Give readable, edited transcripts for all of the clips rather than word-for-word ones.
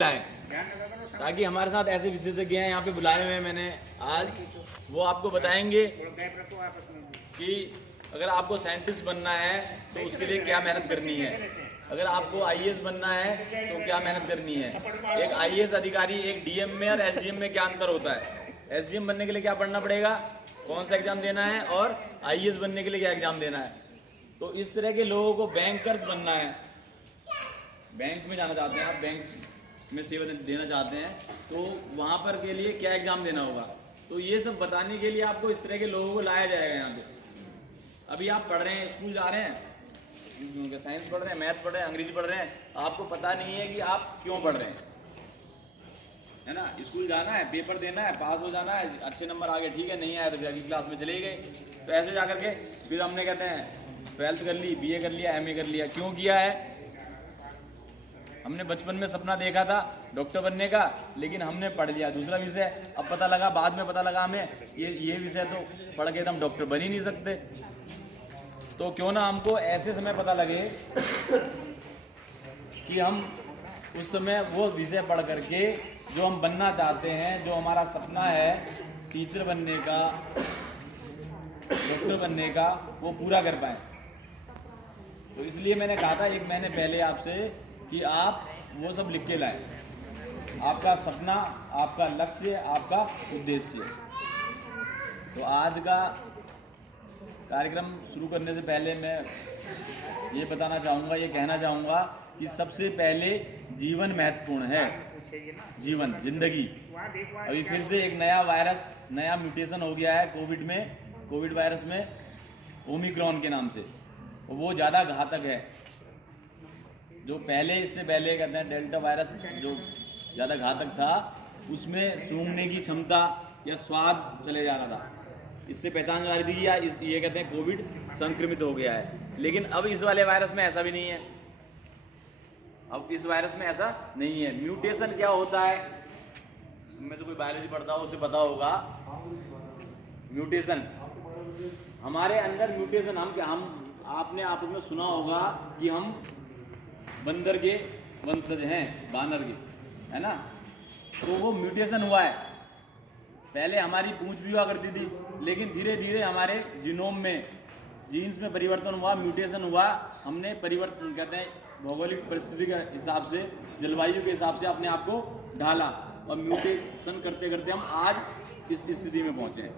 है ताकि हमारे साथ ऐसे विशेषज्ञ हैं यहाँ पे बुलाए हुए हैं मैंने आज, वो आपको बताएंगे कि अगर आपको साइंटिस्ट बनना है तो उसके लिए क्या मेहनत करनी है, अगर आपको आईएएस बनना है तो क्या मेहनत करनी है, एक आईएएस अधिकारी एक डीएम में और एसडीएम में क्या अंतर होता है, एसडीएम बनने के लिए क्या पढ़ना पड़ेगा, कौन सा एग्जाम देना है, और आईएएस बनने के लिए क्या एग्जाम देना है। तो इस तरह के लोगों को बैंकर्स बनना है, बैंक में जाना चाहते हैं आप, बैंक में सेवा देना चाहते हैं तो वहाँ पर के लिए क्या एग्ज़ाम देना होगा। तो ये सब बताने के लिए आपको इस तरह के लोगों को लाया जाएगा यहाँ पे। अभी आप पढ़ रहे हैं, स्कूल जा रहे हैं, साइंस पढ़ रहे हैं, मैथ पढ़ रहे हैं, अंग्रेजी पढ़ रहे हैं, आपको पता नहीं है कि आप क्यों पढ़ रहे हैं, है ना। स्कूल जाना है, पेपर देना है, पास हो जाना है, अच्छे नंबर आ गए ठीक है, नहीं आया तो अगली क्लास में चले गए। तो ऐसे जा करके फिर हमने कहते हैं 12th कर ली, BA कर लिया, MA कर लिया। क्यों किया है? हमने बचपन में सपना देखा था डॉक्टर बनने का, लेकिन हमने पढ़ लिया दूसरा विषय। अब पता लगा, बाद में पता लगा हमें ये विषय तो पढ़ के हम डॉक्टर बन ही नहीं सकते। तो क्यों ना हमको ऐसे समय पता लगे कि हम उस समय वो विषय पढ़ करके जो हम बनना चाहते हैं, जो हमारा सपना है टीचर बनने का, डॉक्टर बनने का, वो पूरा कर पाए। तो इसलिए मैंने कहा था 1 महीने पहले आपसे कि आप वो सब लिख के लाएं, आपका सपना, आपका लक्ष्य, आपका उद्देश्य। तो आज का कार्यक्रम शुरू करने से पहले मैं ये बताना चाहूँगा, ये कहना चाहूँगा कि सबसे पहले जीवन महत्वपूर्ण है। जीवन, जिंदगी। अभी फिर से एक नया वायरस, नया म्यूटेशन हो गया है कोविड वायरस में, ओमिक्रॉन के नाम से। वो ज़्यादा घातक है। जो पहले, इससे पहले कहते हैं डेल्टा वायरस जो ज़्यादा घातक था, उसमें सूंघने की क्षमता या स्वाद चले जा रहा था, इससे पहचान जा रही थी या ये कहते हैं कोविड संक्रमित हो गया है। लेकिन अब इस वाले वायरस में ऐसा भी नहीं है, अब इस वायरस में ऐसा नहीं है। म्यूटेशन क्या होता है, मैं तो कोई बायोलॉजी पढ़ता हो उसे पता होगा। म्यूटेशन हमारे अंदर, म्यूटेशन हम आपने आपस में सुना होगा कि हम बंदर के वंशज हैं, बानर के, है ना। तो वो म्यूटेशन हुआ है। पहले हमारी पूंछ भी हुआ करती थी, लेकिन धीरे धीरे हमारे जीनोम में, जीन्स में परिवर्तन हुआ, म्यूटेशन हुआ। हमने परिवर्तन कहते हैं भौगोलिक परिस्थिति के हिसाब से, जलवायु के हिसाब से अपने आप को ढाला, और म्यूटेशन करते करते हम आज इस स्थिति में पहुँचे हैं।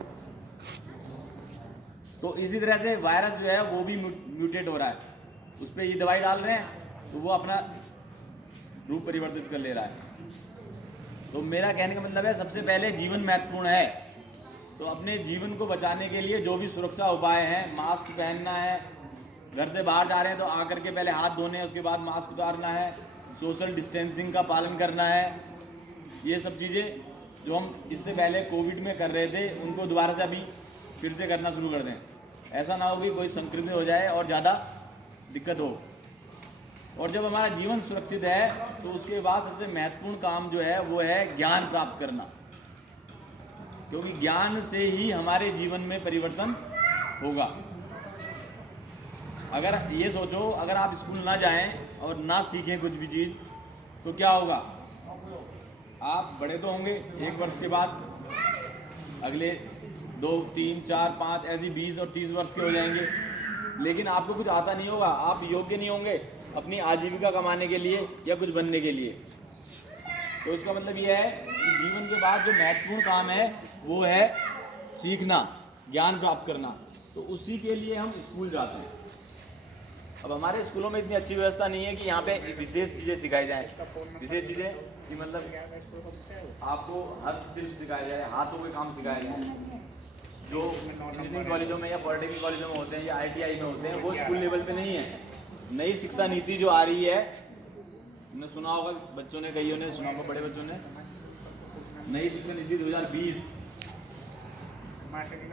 तो इसी तरह से वायरस जो है वो भी म्यूटेट हो रहा है, उस पर ये दवाई डाल रहे हैं तो वो अपना रूप परिवर्तित कर ले रहा है। तो मेरा कहने का मतलब है सबसे पहले जीवन महत्वपूर्ण है। तो अपने जीवन को बचाने के लिए जो भी सुरक्षा उपाय हैं, मास्क पहनना है, घर से बाहर जा रहे हैं तो आकर के पहले हाथ धोने हैं, उसके बाद मास्क उतारना है, सोशल डिस्टेंसिंग का पालन करना है। ये सब चीज़ें जो हम इससे पहले कोविड में कर रहे थे, उनको दोबारा से अभी फिर से करना शुरू कर दें। ऐसा ना हो कि कोई संक्रमित हो जाए और ज़्यादा दिक्कत हो। और जब हमारा जीवन सुरक्षित है तो उसके बाद सबसे महत्वपूर्ण काम जो है वो है ज्ञान प्राप्त करना, क्योंकि ज्ञान से ही हमारे जीवन में परिवर्तन होगा। अगर ये सोचो, अगर आप स्कूल ना जाएं और ना सीखें कुछ भी चीज़ तो क्या होगा? आप बड़े तो होंगे 1 वर्ष के बाद, अगले 2, 3, 4, 5 ऐसी 20 और 30 वर्ष के हो जाएंगे, लेकिन आपको कुछ आता नहीं होगा, आप योग्य नहीं होंगे अपनी आजीविका कमाने के लिए या कुछ बनने के लिए। तो इसका मतलब यह है कि जीवन के बाद जो महत्वपूर्ण काम है वो है सीखना, ज्ञान प्राप्त करना। तो उसी के लिए हम स्कूल जाते हैं। अब हमारे स्कूलों में इतनी अच्छी व्यवस्था नहीं है कि यहाँ पे विशेष चीज़ें सिखाई जाएँ। विशेष चीज़ें कि मतलब आपको हस्तशिल्प सिखाया जाए, हाथों के काम सिखाए जाए, जो इंजीनियरिंग कॉलेजों में या पॉलिटेक्निक कॉलेजों में होते हैं या ITI में होते हैं, वो स्कूल लेवल पे नहीं है। नई शिक्षा नीति जो आ रही है, तुमने सुना होगा, बच्चों ने, कईयों ने सुना होगा, बड़े बच्चों ने, नई शिक्षा नीति 2020